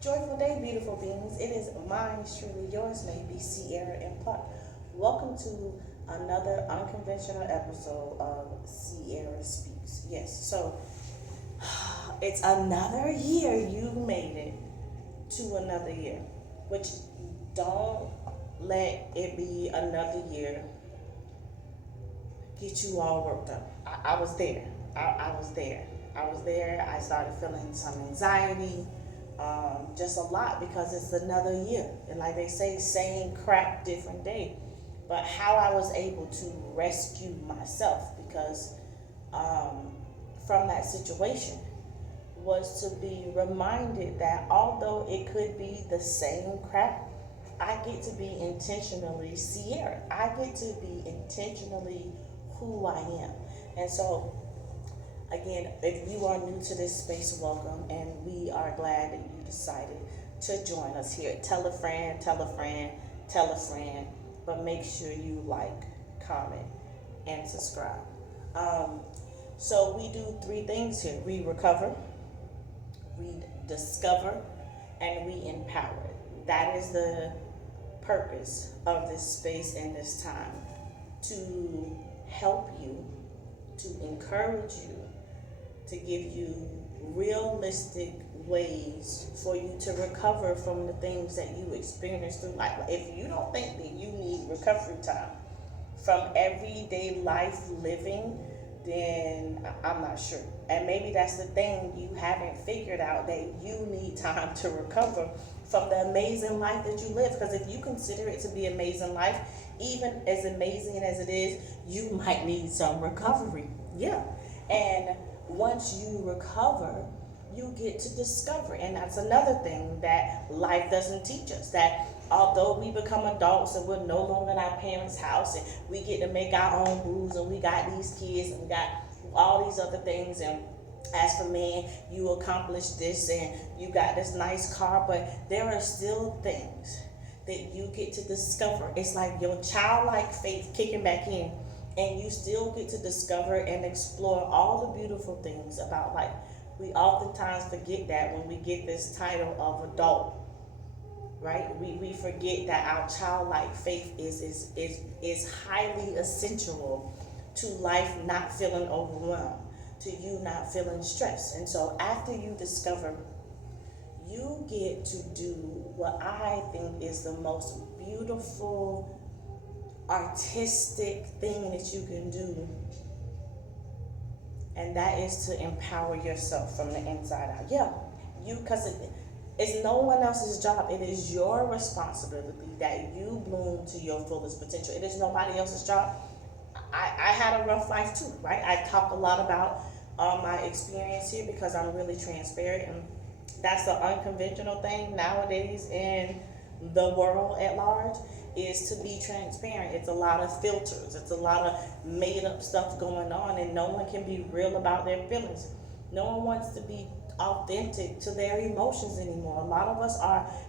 Joyful day, beautiful beings. It is mine, truly yours, may be Sierra Embark. Welcome to another unconventional episode of Sierra Speaks. Yes, so it's another year. You made it to another year, which don't let it be another year get you all worked up. I was there. I was there. I was there. I started feeling some anxiety, just a lot because it's another year. And like they say, same crap, different day. But how I was able to rescue myself because from that situation was to be reminded that although it could be the same crap, I get to be intentionally Sierra. I get to be intentionally who I am. And so, again, if you are new to this space, welcome. And we are glad that you decided to join us here. Tell a friend, tell a friend, tell a friend. But make sure you like, comment, and subscribe. So we do three things here. We recover, we discover, and we empower. That is the purpose of this space and this time, to help you, to encourage you, to give you realistic ways for you to recover from the things that you experience through life. If you don't think that you need recovery time from everyday life living, then I'm not sure. And maybe that's the thing, you haven't figured out that you need time to recover from the amazing life that you live. Because if you consider it to be amazing life, even as amazing as it is, you might need some recovery. Yeah. And once you recover, you get to discover. And that's another thing that life doesn't teach us, that although we become adults and we're no longer in our parents' house and we get to make our own rules and we got these kids and we got all these other things, and as for men, you accomplished this and you got this nice car, but there are still things that you get to discover. It's like your childlike faith kicking back in, and you still get to discover and explore all the beautiful things about life. We oftentimes forget that when we get this title of adult, right? We forget that our childlike faith is highly essential to life not feeling overwhelmed, to you not feeling stressed. And so after you discover, you get to do what I think is the most beautiful, artistic thing that you can do, and that is to empower yourself from the inside out. Yeah, because it's no one else's job. It is your responsibility that you bloom to your fullest potential. It is nobody else's job. I had a rough life too, right? I talk a lot about my experience here because I'm really transparent, and that's the unconventional thing nowadays in the world at large, is to be transparent. It's a lot of filters. It's a lot of made up stuff going on, and no one can be real about their feelings. No one wants to be authentic to their emotions anymore. A lot of us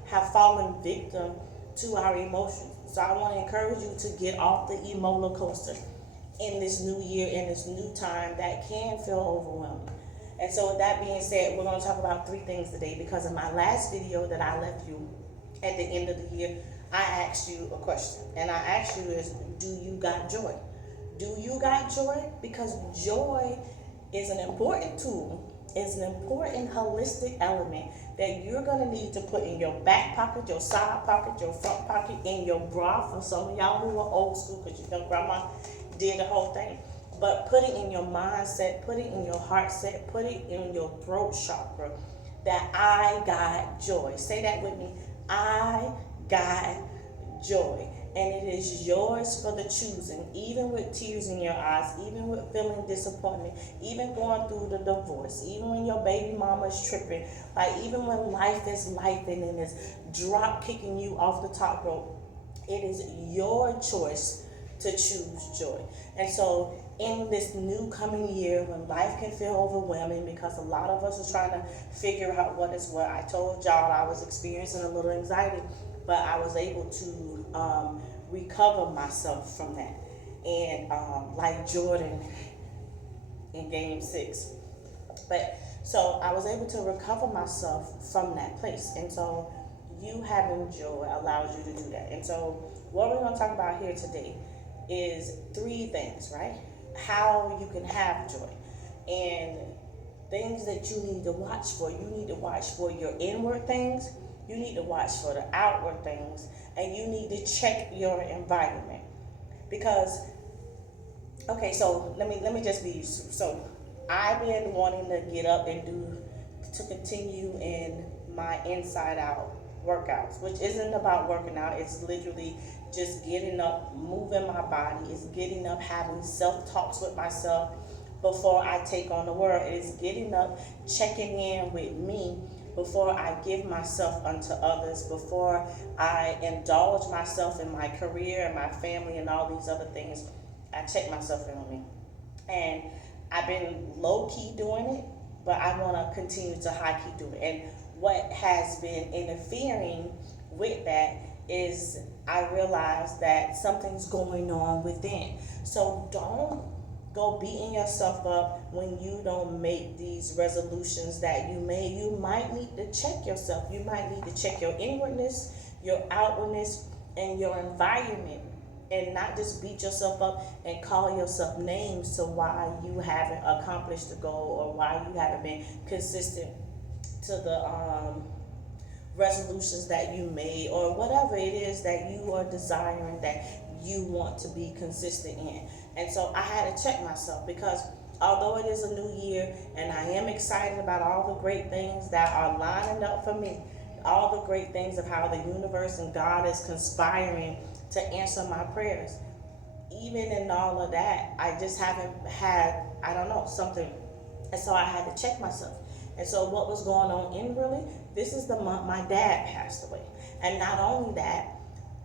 have fallen victim to our emotions. So I want to encourage you to get off the roller coaster in this new year, in this new time that can feel overwhelming. And so with that being said, we're going to talk about three things today, because in my last video that I left you at the end of the year, I asked you a question. And I asked you is, do you got joy? Do you got joy? Because joy is an important tool, is an important holistic element that you're going to need to put in your back pocket, your side pocket, your front pocket, in your bra, for some of y'all who are old school, because you know grandma did the whole thing. But put it in your mindset, put it in your heart set, put it in your throat chakra, that I got joy. Say that with me. I got joy. And it is yours for the choosing, even with tears in your eyes, even with feeling disappointment, even going through the divorce, even when your baby mama is tripping, like even when life is life and is drop kicking you off the top rope. It is your choice to choose joy. And so in this new coming year, when life can feel overwhelming because a lot of us are trying to figure out what is what, I told y'all I was experiencing a little anxiety, but I was able to recover myself from that. And like Jordan in game 6. But So I was able to recover myself from that place. And so you having joy allows you to do that. And so what we're going to talk about here today is three things, right? How you can have joy. And things that you need to watch for. You need to watch for your inward things. You need to watch for the outward things. And you need to check your environment. Because okay, so let me just be so I've been wanting to get up and continue in my inside out workouts, which isn't about working out. It's literally just getting up, moving my body. It's getting up, having self talks with myself before I take on the world. It's getting up, checking in with me before I give myself unto others, before I indulge myself in my career and my family and all these other things. I check myself in on me. And I've been low key doing it, but I want to continue to high key do it. And what has been interfering with that is I realize that something's going on within. So don't go beating yourself up when you don't make these resolutions that you made. You might need to check yourself. You might need to check your inwardness, your outwardness, and your environment, and not just beat yourself up and call yourself names to why you haven't accomplished the goal or why you haven't been consistent to the resolutions that you made or whatever it is that you are desiring that you want to be consistent in. And so I had to check myself because although it is a new year and I am excited about all the great things that are lining up for me, all the great things of how the universe and God is conspiring to answer my prayers, even in all of that, I just haven't had, I don't know, something. And so I had to check myself. And so what was going on inwardly, this is the month my dad passed away. And not only that,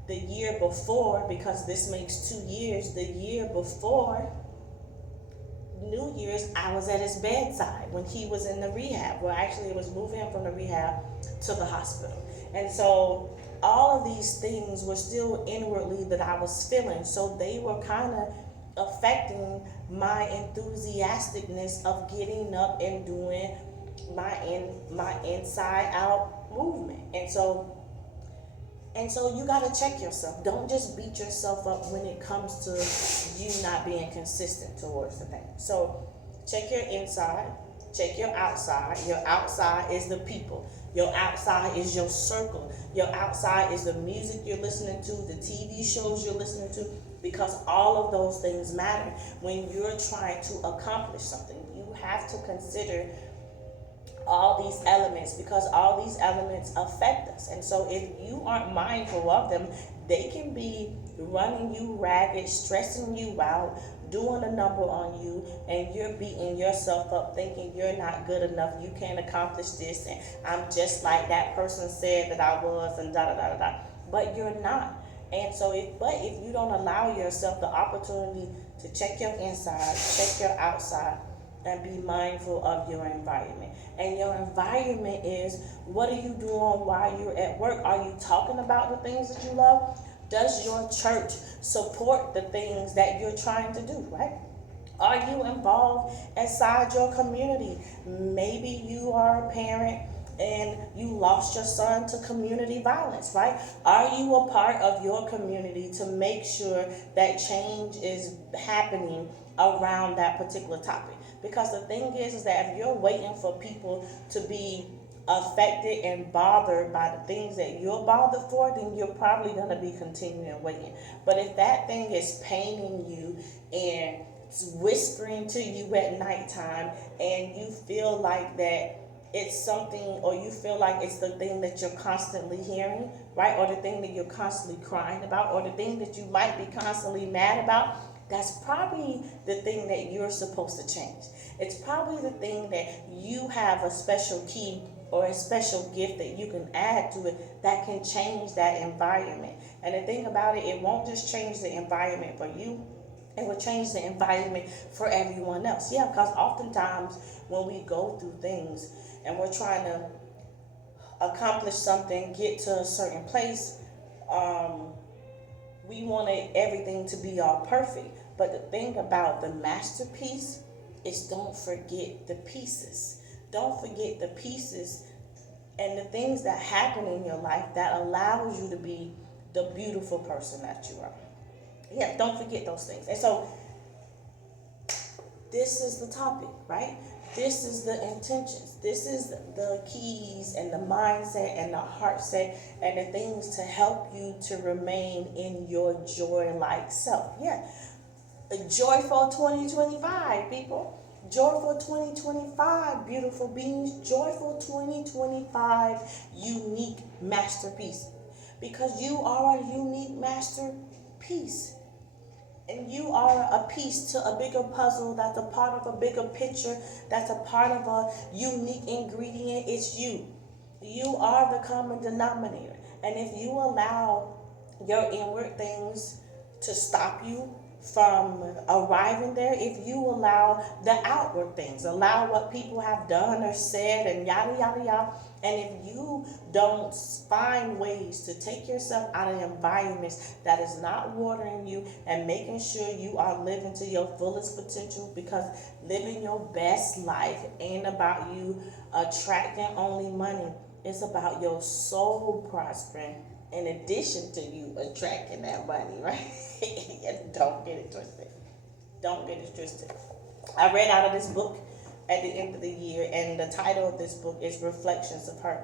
the year before, because this makes 2 years, the year before New Year's, I was at his bedside when he was in the rehab. Well, actually, it was moving him from the rehab to the hospital. And so all of these things were still inwardly that I was feeling. So they were kind of affecting my enthusiasticness of getting up and doing my inside out movement. And so you got to check yourself. Don't just beat yourself up when it comes to you not being consistent towards the thing. So check your inside, check your outside. Your outside is the people. Your outside is your circle. Your outside is the music you're listening to, the TV shows you're listening to, because all of those things matter when you're trying to accomplish something. You have to consider all these elements because all these elements affect us. And so if you aren't mindful of them, they can be running you ragged, stressing you out, doing a number on you, and you're beating yourself up thinking you're not good enough, you can't accomplish this, and I'm just like that person said that I was, and da da da da da. But you're not. And so if you don't allow yourself the opportunity to check your inside, check your outside, and be mindful of your environment. And your environment is, what are you doing while you're at work? Are you talking about the things that you love? Does your church support the things that you're trying to do, right? Are you involved inside your community? Maybe you are a parent and you lost your son to community violence, right? Are you a part of your community to make sure that change is happening around that particular topic? Because the thing is that if you're waiting for people to be affected and bothered by the things that you're bothered for, then you're probably going to be continuing waiting. But if that thing is paining you and whispering to you at nighttime, and you feel like that it's something, or you feel like it's the thing that you're constantly hearing, right? Or the thing that you're constantly crying about, or the thing that you might be constantly mad about, that's probably the thing that you're supposed to change. It's probably the thing that you have a special key or a special gift that you can add to it that can change that environment. And the thing about it, it won't just change the environment for you, it will change the environment for everyone else. Yeah, because oftentimes when we go through things and we're trying to accomplish something, get to a certain place, we wanted everything to be all perfect. But the thing about the masterpiece is, don't forget the pieces. don't forget the pieces and the things that happen in your life that allows you to be the beautiful person that you are. Yeah, don't forget those things. And so this is the topic, right? This is the intentions. This is the keys and the mindset and the heart set and the things to help you to remain in your joy-like self. Yeah. A joyful 2025, people. Joyful 2025, beautiful beings. Joyful 2025, unique masterpiece. Because you are a unique masterpiece. And you are a piece to a bigger puzzle that's a part of a bigger picture, that's a part of a unique ingredient. It's you. You are the common denominator. And if you allow your inward things to stop you from arriving there, if you allow the outward things, allow what people have done or said and yada, yada, yada, and if you don't find ways to take yourself out of environments that is not watering you and making sure you are living to your fullest potential, because living your best life ain't about you attracting only money. It's about your soul prospering in addition to you attracting that money, right? Don't get it twisted. Don't get it twisted. I read out of this book at the end of the year, and the title of this book is Reflections of Her.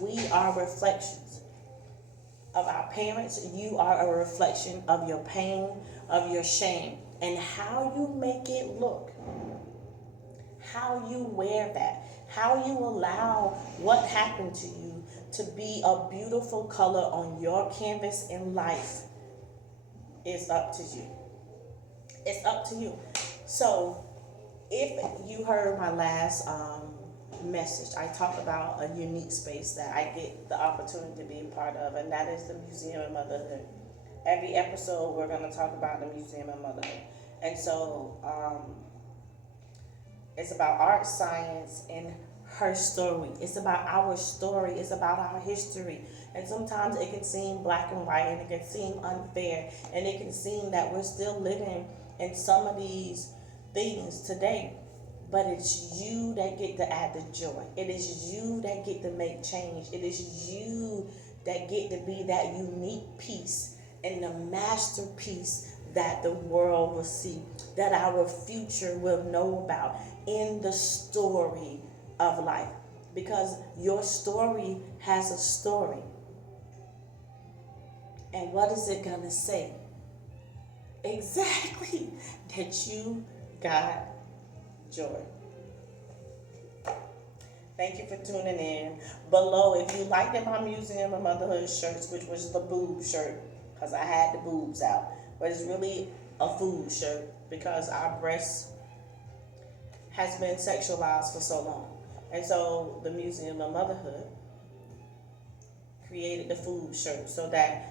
We are reflections of our parents. You are a reflection of your pain, of your shame, and how you make it look, how you wear that, how you allow what happened to you to be a beautiful color on your canvas in life is up to you. It's up to you. So if you heard my last message, I talked about a unique space that I get the opportunity to be a part of, and that is the Museum of Motherhood. Every episode, we're going to talk about the Museum of Motherhood. And so it's about art, science, and her story. It's about our story. It's about our history. And sometimes it can seem black and white, and it can seem unfair, and it can seem that we're still living in some of these things today. But it's you that get to add the joy. It is you that get to make change. It is you that get to be that unique piece and the masterpiece that the world will see, that our future will know about in the story of life. Because your story has a story. And what is it going to say? Exactly. That you got joy. Thank you for tuning in. Below, if you liked my Museum of Motherhood shirts, which was the boob shirt, because I had the boobs out, but it's really a food shirt because our breasts has been sexualized for so long. And so the Museum of Motherhood created the food shirt so that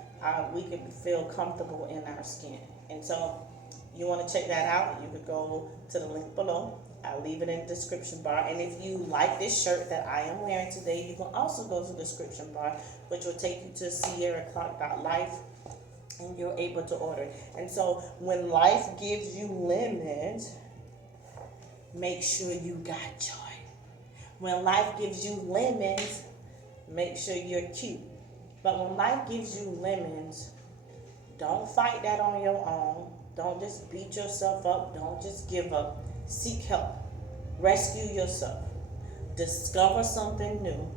we can feel comfortable in our skin. And so you want to check that out, you could go to the link below. I'll leave it in the description bar. And if you like this shirt that I am wearing today, you can also go to the description bar, which will take you to sierraclark.life, and you're able to order. And so when life gives you lemons, make sure you got joy. When life gives you lemons, make sure you're cute. But when life gives you lemons, don't fight that on your own. Don't just beat yourself up. Don't just give up. Seek help. Rescue yourself. Discover something new.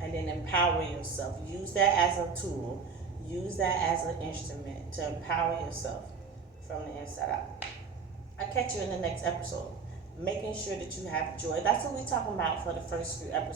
And then empower yourself. Use that as a tool. Use that as an instrument to empower yourself from the inside out. I'll catch you in the next episode. Making sure that you have joy. That's what we're talking about for the first few episodes.